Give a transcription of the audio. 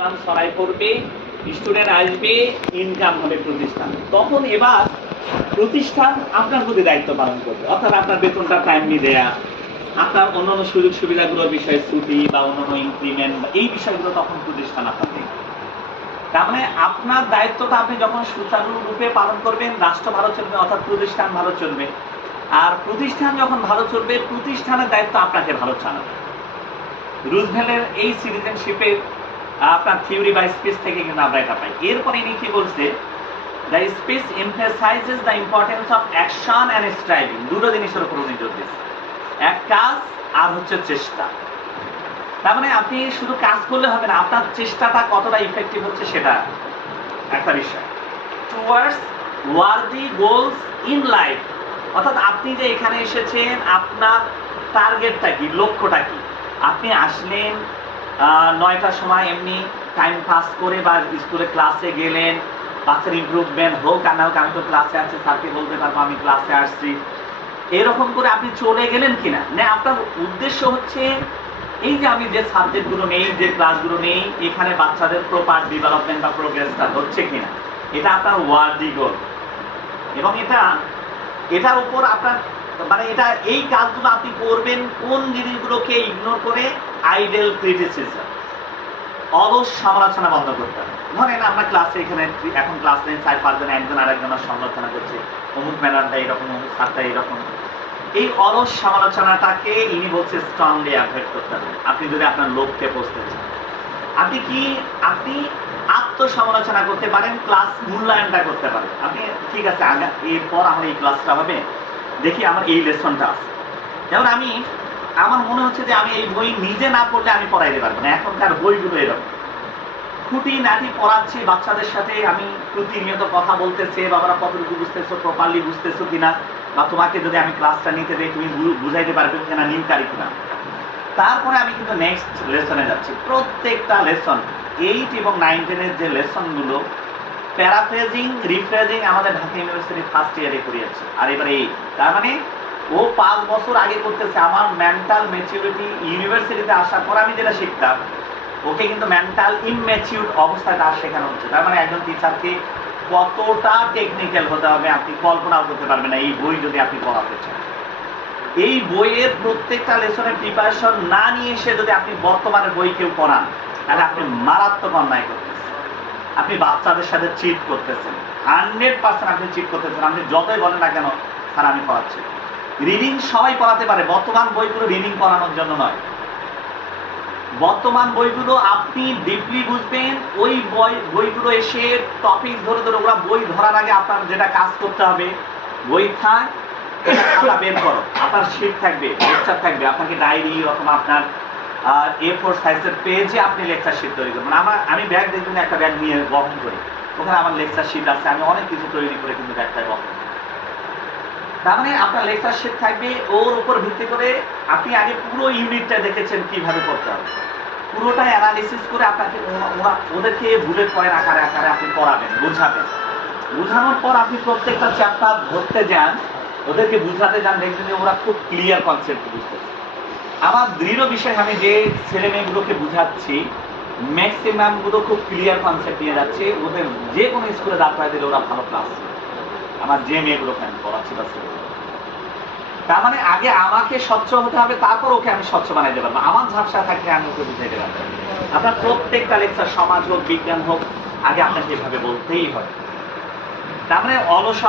নাম ছড়াই পড়বে, স্টুডেন্ট আসবে, ইনকাম হবে প্রতিষ্ঠান। তখন এবার প্রতিষ্ঠান আপনার প্রতি দায়িত্ব পালন করবে, অর্থাৎ আপনার বেতনটা টাইমলি দেয়া, আপনার অন্যান্য সুযোগ সুবিধাগুলোর বিষয়ে ছুটি বা অন্যান্য ইনক্রিমেন্ট এই বিষয়গুলো তখন প্রতিষ্ঠান আপনার দেখবে। তার মানে আপনার দায়িত্বটা আপনি যখন সুচারুরূপে পালন করবেন, রাষ্ট্র ভালো চলবে, অর্থাৎ প্রতিষ্ঠান ভালো চলবে। আর প্রতিষ্ঠান যখন ভালো চলবে, প্রতিষ্ঠানের দায়িত্ব আপনাকে ভালো চালাবে। রুজভেলের এই সিটিজেনশিপের আপনার থিওরি বা স্পিচ থেকে কিন্তু আমরা এটা পাই। এরপরে ইনি কি বলছে, the speech emphasises the importance of action and striving. দুটো জিনিসের উপর উনি জোর দিয়েছে, এক কাজ আর হচ্ছে চেষ্টা। তার মানে আপনি শুধু কাজ করলে হবে না, আপনার চেষ্টাটা কতটা ইফেক্টিভ হচ্ছে সেটা একটা বিষয়। Towards worthy goals in life, অর্থাৎ আপনি যে এখানে এসেছেন আপনার টার্গেটটা কি, লক্ষ্যটা কি। আপনি আসলেন 9টার সময় এমনি টাইম পাস করে বা স্কুলে ক্লাসে গেলেন, বাচ্চার ইমপ্রুভমেন্ট হোক আর না হোক, আমি তো ক্লাসে আছি, স্যারকে বলতে পারবো আমি ক্লাসে আসছি, এরকম করে আপনি চলে গেলেন কিনা। না, আপনার উদ্দেশ্য হচ্ছে এই যে আমি যে সাবজেক্টগুলো নেই, যে ক্লাসগুলো নেই, এখানে বাচ্চাদের প্রপার ডেভেলপমেন্ট বা প্রোগ্রেসটা হচ্ছে কিনা, এটা আপনার ওয়ার্দি গোল। এবং এটার উপর আপনার মানে এটা এই কাজগুলো আপনি করবেন কোন জিনিসগুলোকে ইগনোর করে, আইডেল ক্রিটিসিজম, অলস সমালোচনা বন্ধ করতে হবে। ধরেন আমরা ক্লাসে এখানে এখন ক্লাস নেই, 4-5 জন একজন আরেকজনের সমালোচনা করছে, অমুক ম্যাডামটা এরকম, অমুক স্যারটা এরকম। এই অলস সমালোচনাটাকে ইনি বলছে স্ট্রংলি অ্যাভয়েড করতে হবে। আপনি যদি আপনার লক্ষ্যে পৌঁছতে চান, আপনি আত্মসমালোচনা করতে পারেন, ক্লাস মূল্যায়নটা করতে পারেন। আপনি ঠিক আছে, এরপর আমার এই ক্লাসটা হবে, দেখি আমার এই লেসনটা আছে। যেমন আমার মনে হচ্ছে যে আমি এই বই নিজে না পড়লে আমি পড়াইতে পারবো না। এখনকার বইগুলো এরকম খুঁটিনাটি পড়াচ্ছি বাচ্চাদের সাথে, আমি প্রতিনিয়ত কথা বলতেছে, বাবারা কতটুকু বুঝতেছো, প্রপারলি বুঝতেছো কিনা, বা তোমাকে যদি আমি ক্লাসটা নিতে দেই তুমি বুঝাইতে পারবে কিনা, নিউ কারিকুলাম। তারপরে আমি কিন্তু নেক্সট লেসনে যাচ্ছি। প্রত্যেকটা লেসন 8 এবং 9, 10-এর যে লেসনগুলো প্যারাফ্রেজিং রিফ্রেজিং আমাদের ঢাকা ইউনিভার্সিটি ফার্স্ট ইয়ারে করিয়েছে, আর এবারে তার মানে ও 5 বছর আগে করতেছে। আমার মেন্টাল ম্যাচিউরিটি ইউনিভার্সিটিতে আসার পর আমি যেটা শিখতাম, ওকে কিন্তু মেন্টাল ইমম্যাচিউর অবস্থায় তার শেখানো হচ্ছে। তার মানে একজন টিচারকে কতটা টেকনিক্যাল হতে হবে আপনি কল্পনাও করতে পারবেন না, এই বই যদি আপনি পড়াতে চান। এই বইয়ের প্রত্যেকটা লেসনের প্রিপারেশন না নিয়ে এসে যদি আপনি বর্তমানের বই কেউ পড়ান, তাহলে আপনি মারাত্মক অন্যায় করতেছেন। আপনি বাচ্চাদের সাথে চিট করতেছেন, 100% আপনি চিট করতেছেন। আপনি যতই বলেন না কেন স্যার আমি পড়াচ্ছি, রিডিং সবাই পড়াতে পারে, বর্তমান বইগুলো রিডিং পড়ানোর জন্য নয়। বর্তমান বইগুলো আপনি ডিপলি বুঝবেন, ওই বইগুলো এসে টপিক ধরে ধরে, ওরা বই ধরার আগে আপনার যেটা কাজ করতে হবে, বই থাক খাতা বের করো, আপনার শিট থাকবে, লেকচার থাকবে, আপনাকে ডায়েরি অথবা আপনার A4 সাইজের পেজে আপনি লেকচার শিট তৈরি করবেন। আমি ব্যাগ দেখবেন, একটা ব্যাগ নিয়ে বহন করি, ওখানে আমার লেকচার শিট আছে, আমি অনেক কিছু তৈরি করে কিন্তু ব্যাগটায় বহন করি। তার মানে আপনার লেকচার শিট থাকবে, ওর উপর ভিত্তি করে আপনি আগে পুরো ইউনিটটা দেখেছেন কিভাবে করতে হবে, পুরোটা অ্যানালিসিস করে আপনাকে ওদেরকে বুলেট পয়েন্ট আকারে আকারে আপনি পড়াবেন, বুঝাবেন। বুঝানোর পর আপনি প্রত্যেকটা চ্যাপ্টার ধরতে যান, ওদেরকে বুঝাতে যান, দেখবেন যে ওরা খুব ক্লিয়ার কনসেপ্ট বুঝতেছে। আমার দৃঢ় বিষয়, আমি যে ছেলে মেয়েগুলোকে বুঝাচ্ছি ম্যাক্সিমাম গুলো খুব ক্লিয়ার কনসেপ্ট নিয়ে যাচ্ছে, ওদের যে কোনো স্কুলে দাঁড়ায় দিলে ওরা ভালো ক্লাস। আমার যে মেয়েগুলোকে আমি পড়াচ্ছি বা ছেলে, তার মানে আগে আমাকে স্বচ্ছ হতে হবে, তারপর ওকে আমি স্বচ্ছ বানাইতে পারবো। আমার ঝাপসা থাকলে আমি ওকে বুঝাইতে পারবো। আপনার প্রত্যেকটা লেকচার, সমাজ হোক বিজ্ঞান হোক, আগে আপনাকে এভাবে বলতেই হয়। তার মানে অলস